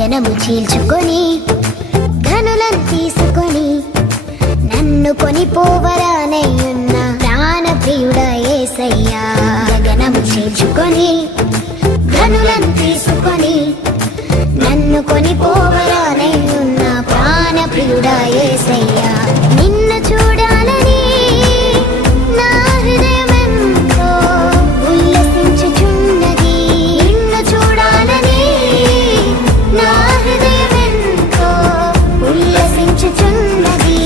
గగనము చీల్చుకొని ధనులను తీసుకొని నన్ను కొనిపోవరానయ్యున్న ప్రాణప్రియుడా యేసయ్యా. గగనము చీల్చుకొని ధనులను తీసుకొని నన్ను కొనిపోవరానయ్యున్న ప్రాణప్రియుడా యేసయ్యా. నిన్ను చూడాలని నా హృదయమెంతో ఉల్లసించుచున్నది. నిన్ను చూడాలని నా హృదయమెంతో ఉల్లసించుచున్నది.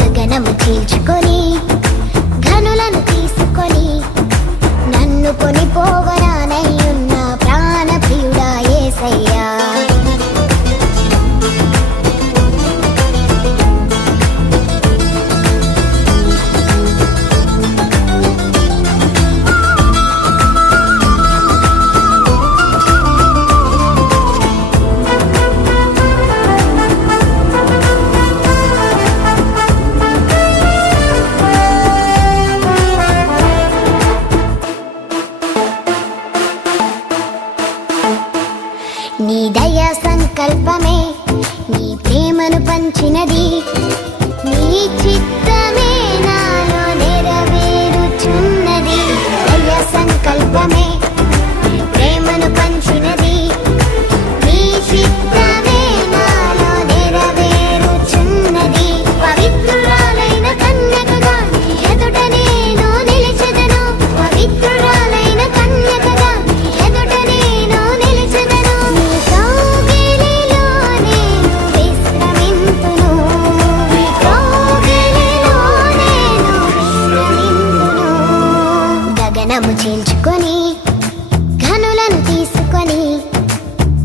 గగనము చీల్చుకొని ధనులను తీసుకొని నన్ను కొనిపోవరానయ్యున్న ప్రాణప్రియుడా యేసయ్యా. నీ దయా సంకల్పమే నీ ప్రేమను పంచినది. నీ చిత్తమే నాలో నెరవేరుచున్నది. దయా సంకల్పమే నీ ప్రేమను పంచినది. నీ చిత్తమే నాలో నెరవేరుచున్నది. పవిత్రురాలైన కన్యకగా నీ ఎదుట నేను నిలిచెదను. పవిత్రురాలైన కన్యకగా నీ ఎదుట నేను నిలిచెదను. నీ కౌగిలిలో నేను విశ్రమింతును. నీ కౌగిలిలో నేను విశ్రమింతును. గగనము చీల్చుకొని ఘనులను తీసుకొని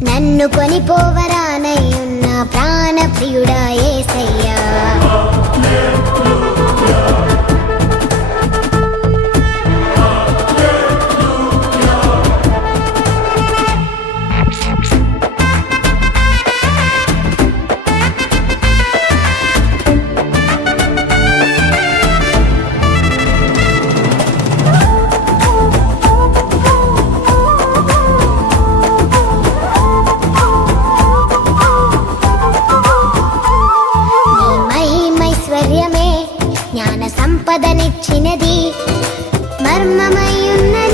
నన్ను కొనిపోవరానయ్యున్న ప్రాణప్రియుడా యేసయ్యా. జ్ఞాన సంపదనిచ్చినది. మర్మమై ఉన్నది